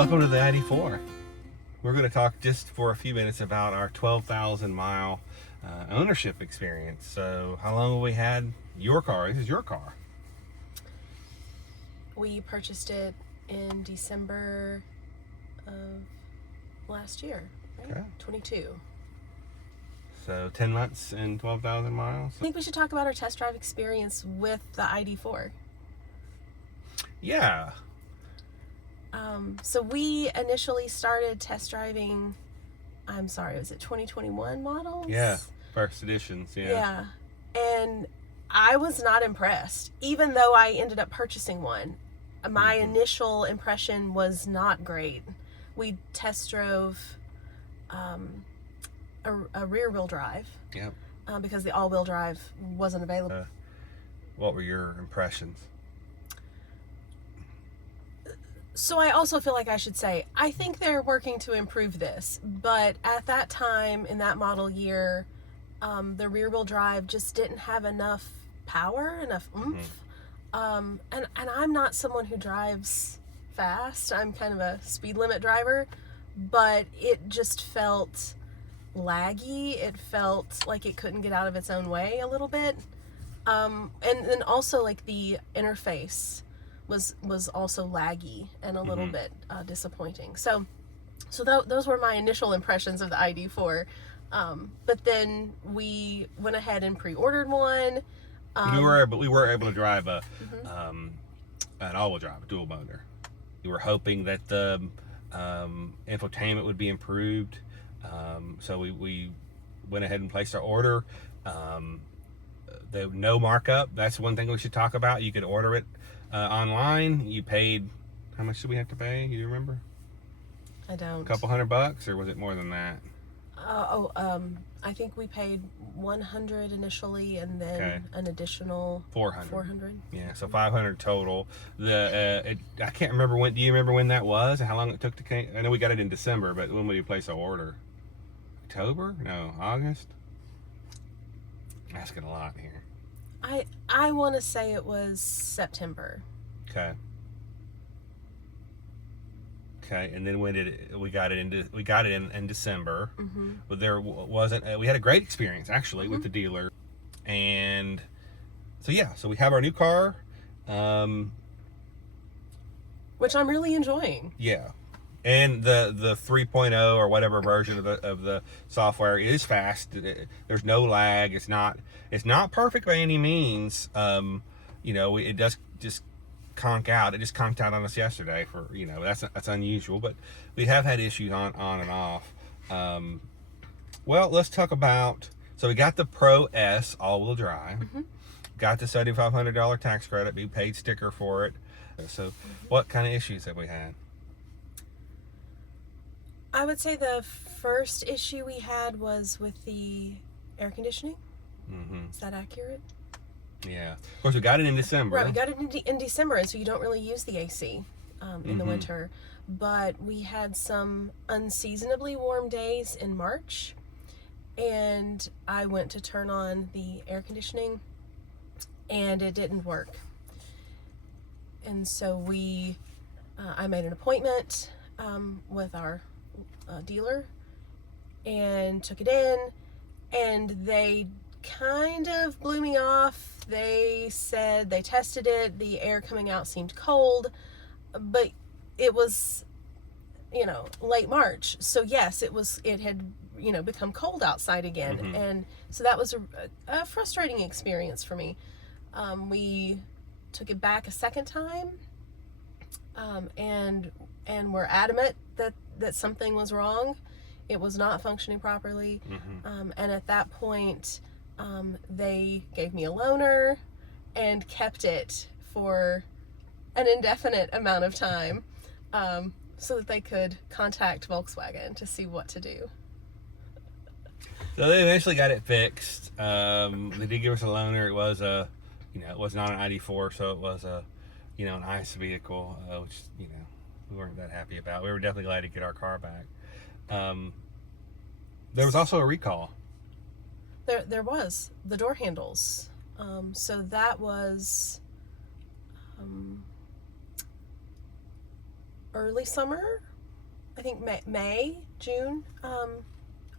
Welcome to the ID.4. We're going to talk just for a few minutes about our 12,000 mile ownership experience. So how long have we had your car? This is your car. We purchased it in December of last year, right? Okay. 22. So 10 months and 12,000 miles. I think we should talk about our test drive experience with the ID.4. Yeah. So we initially started test driving, was it 2021 models? Yeah. First editions. Yeah. And I was not impressed, even though I ended up purchasing one. My initial impression was not great. We test drove a rear wheel drive. Yep. Because the all wheel drive wasn't available. What were your impressions? So I also feel like I should say, I think they're working to improve this, but at that time in that model year, the rear wheel drive just didn't have enough power, enough oomph. And I'm not someone who drives fast. I'm kind of a speed limit driver, but it just felt laggy. It felt like it couldn't get out of its own way a little bit. And then also like the interface was also laggy and a little bit disappointing. So those were my initial impressions of the ID.4. But then we went ahead and pre-ordered one. We were able to drive an all-wheel drive, a dual motor. We were hoping that the infotainment would be improved. So we went ahead and placed our order. No markup. That's one thing we should talk about. You could order it online. You paid, how much did we have to pay? You remember? I don't. A couple $100, or was it more than that? I think we paid $100 initially, and then an additional $400. Yeah, so $500 total. I can't remember when. Do you remember when that was and how long it took to come? I know we got it in December, but when did we place our order? October? No, August. I'm asking a lot here. I want to say it was September. Okay. Okay, and then when we got it in December. But there wasn't. We had a great experience actually with the dealer, and so we have our new car, which I'm really enjoying. Yeah, and the 3.0 or whatever version of the software is fast. There's no lag. It's not perfect by any means. It does just conk out. It just conked out on us yesterday for, that's unusual, but we have had issues on and off. Well, let's talk about, so we got the Pro S all-wheel drive, got the $7,500 tax credit, we paid sticker for it. So what kind of issues have we had? I would say the first issue we had was with the air conditioning. Is that accurate? Yeah. Of course, we got it in December. Right, we got it in December, and so you don't really use the AC in the winter. But we had some unseasonably warm days in March, and I went to turn on the air conditioning, and it didn't work. And so I made an appointment with our dealer and took it in, and they kind of blew me off. They said they tested it, the air coming out seemed cold, but it was late March, so yes, it had become cold outside again. And so that was a frustrating experience for me. We took it back a second time, and were adamant that something was wrong. It was not functioning properly. And at that point, they gave me a loaner and kept it for an indefinite amount of time, so that they could contact Volkswagen to see what to do. So they eventually got it fixed. They did give us a loaner. It was it was not an ID.4, so it was an ICE vehicle, which we weren't that happy about. We were definitely glad to get our car back. There was also a recall. There was the door handles. So that was early summer I think June,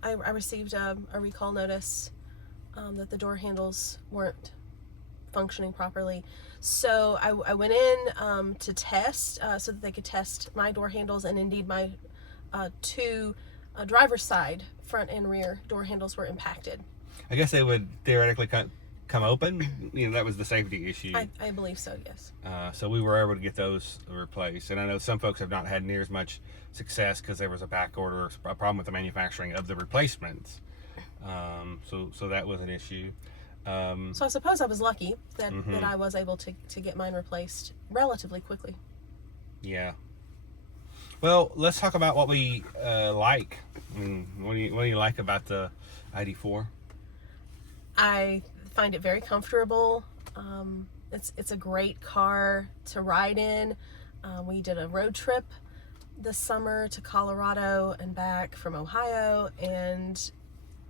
I received a recall notice that the door handles weren't functioning properly. So I went in to test so that they could test my door handles, and indeed my two driver's side front and rear door handles were impacted. I guess they would theoretically come open. That was the safety issue. I believe so, yes. So we were able to get those replaced. And I know some folks have not had near as much success because there was a back order, a problem with the manufacturing of the replacements. So that was an issue. So I suppose I was lucky that I was able to get mine replaced relatively quickly. Yeah. Well, let's talk about what we like. What do you like about the ID.4? I find it very comfortable. It's a great car to ride in. We did a road trip this summer to Colorado and back from Ohio, and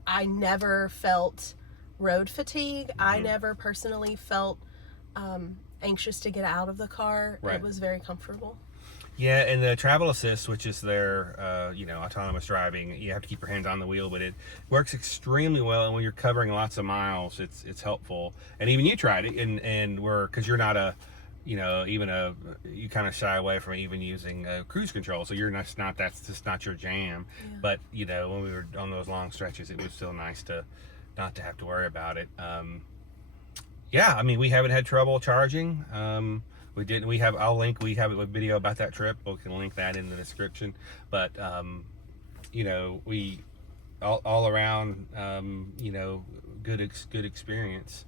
I never felt road fatigue. I never personally felt anxious to get out of the car. Right. It was very comfortable. Yeah, and the travel assist, which is their autonomous driving, you have to keep your hands on the wheel, but it works extremely well. And when you're covering lots of miles, it's helpful. And even you tried it, and because you're not you kind of shy away from even using cruise control, so that's just not your jam. Yeah. But when we were on those long stretches, it was still nice to not to have to worry about it. We haven't had trouble charging. We have a video about that trip. We can link that in the description. But we all around good experience.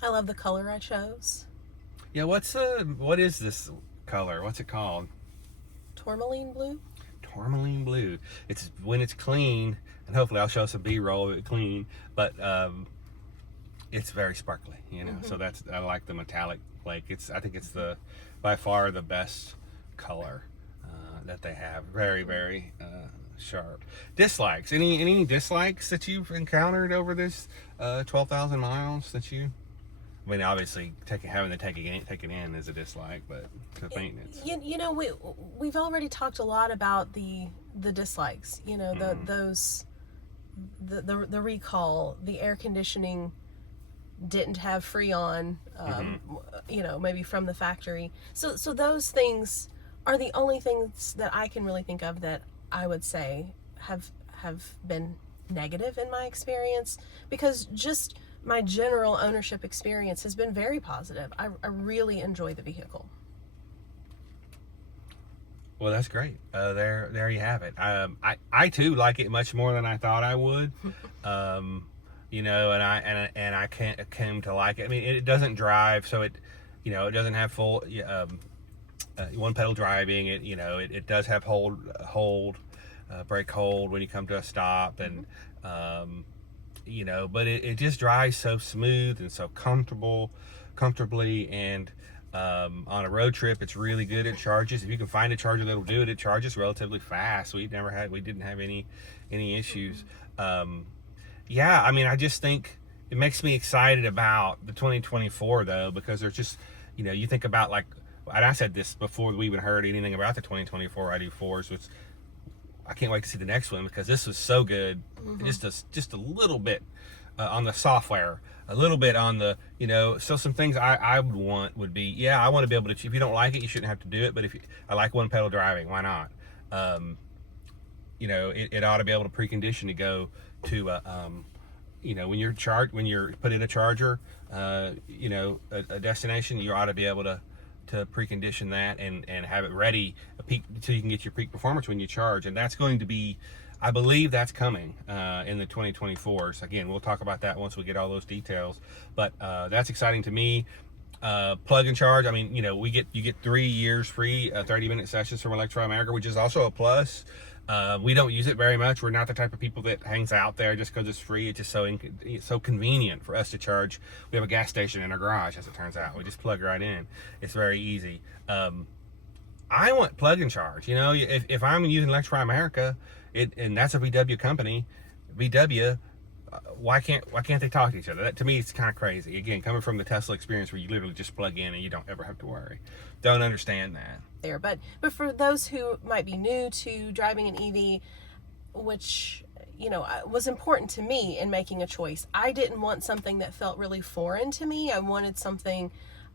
I love the color I chose. Yeah, what is this color? What's it called? Tourmaline blue. Tourmaline blue. It's when it's clean, and hopefully I'll show some B-roll of it clean, but it's very sparkly, so I like the metallic flake. I think it's by far the best color that they have. Very, very sharp. Dislikes. Any dislikes that you've encountered over this 12,000 miles that you? I mean, obviously, having to take it in is a dislike, but the maintenance. We've already talked a lot about the dislikes. The recall, the air conditioning didn't have Freon, maybe from the factory. So those things are the only things that I can really think of that I would say have been negative in my experience, because just my general ownership experience has been very positive. I really enjoy the vehicle. Well, that's great. There you have it. I too like it much more than I thought I would. And I came to like it. I mean, it doesn't drive, so it doesn't have full one pedal driving. It does have brake hold when you come to a stop, and but it just drives so smooth and so comfortably, and on a road trip, it's really good. It charges. If you can find a charger that'll do it, it charges relatively fast. We didn't have any issues. I just think it makes me excited about the 2024 though, because there's just, you think about and I said this before we even heard anything about the 2024 ID.4s, which I can't wait to see the next one, because this was so good. Just a little bit on the software, a little bit on the, so some things I would want would be, I want to be able to, if you don't like it, you shouldn't have to do it. But I like one pedal driving, why not? It ought to be able to precondition to go to when you're put in a charger, a destination, you ought to be able to precondition that and have it ready so you can get your peak performance when you charge. And that's going to be, I believe that's coming in the 2024s. Again, we'll talk about that once we get all those details, but that's exciting to me. Plug and charge, I mean, you get 3 years free 30-minute sessions from Electro America, which is also a plus. We don't use it very much. We're not the type of people that hangs out there just because it's free. It's just so convenient for us to charge. We have a gas station in our garage, as it turns out. We just plug right in. It's very easy. I want plug and charge. If I'm using Electro America, and that's a VW company, VW why can't they talk to each other? That to me it's kind of crazy. Again, coming from the Tesla experience where you literally just plug in and you don't ever have to worry. Don't understand that. There, but for those who might be new to driving an EV, which was important to me in making a choice. I didn't want something that felt really foreign to me. I wanted something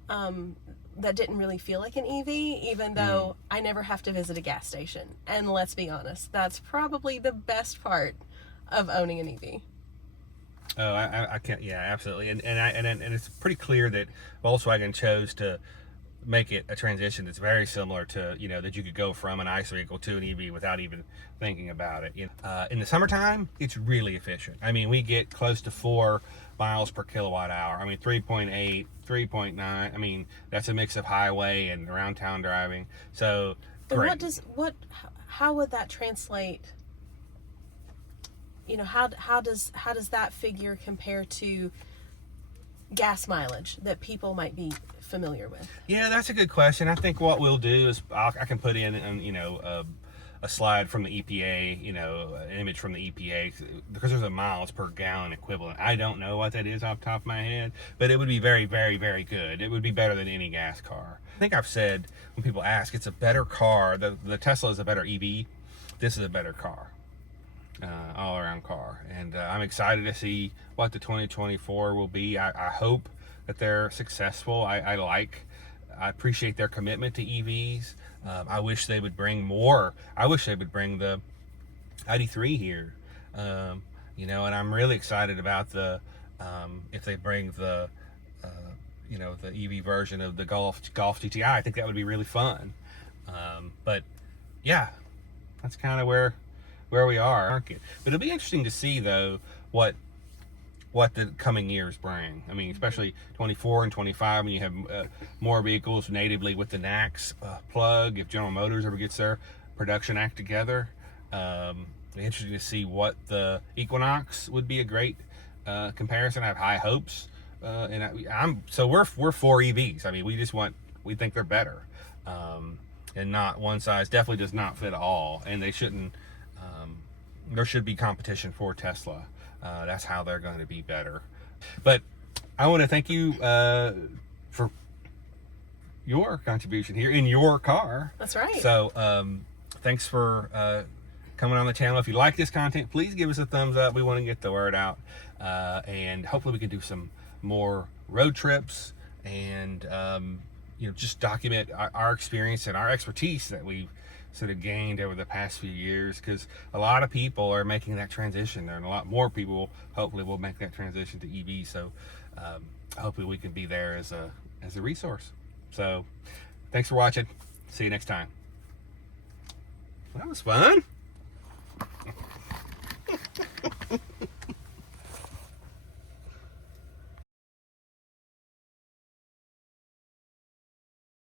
that didn't really feel like an EV, even though I never have to visit a gas station. And let's be honest, that's probably the best part of owning an EV. Oh, I can't. Yeah, absolutely. And it's pretty clear that Volkswagen chose to make it a transition that's very similar to, that you could go from an ICE vehicle to an EV without even thinking about it. In the summertime, it's really efficient. I mean, we get close to 4 miles per kilowatt hour. I mean, 3.8, 3.9. I mean, that's a mix of highway and around town driving. So great. And how would that translate? How does that figure compare to gas mileage that people might be familiar with? Yeah, that's a good question. I think what we'll do is I can put in a slide from the EPA, an image from the EPA, because there's a miles per gallon equivalent. I don't know what that is off the top of my head, but it would be very, very, very good. It would be better than any gas car. I think I've said, when people ask, it's a better car. The Tesla is a better EV. This is a better car. All around car, and I'm excited to see what the 2024 will be. I hope that they're successful. I appreciate their commitment to EVs. I wish they would bring more. I wish they would bring the ID.4 here, and I'm really excited about if they bring the EV version of the Golf GTI. I think that would be really fun. But yeah, that's kind of where we are. But it'll be interesting to see, though, what the coming years bring. I mean, especially 24 and 25, when you have more vehicles natively with the NACS plug. If General Motors ever gets their production act together, interesting to see what the Equinox would be. A great comparison. I have high hopes, and we're for EVs. I mean, we think they're better, and not one size definitely does not fit all, and they shouldn't. There should be competition for Tesla. That's how they're going to be better. But I want to thank you for your contribution here in your car. That's right. So thanks for coming on the channel. If you like this content, please give us a thumbs up. We want to get the word out, and hopefully we can do some more road trips and just document our experience and our expertise that we've sort of gained over the past few years, because a lot of people are making that transition there, and a lot more people hopefully will make that transition to EV. So hopefully we can be there as a resource. So thanks for watching. See you next time. That was fun.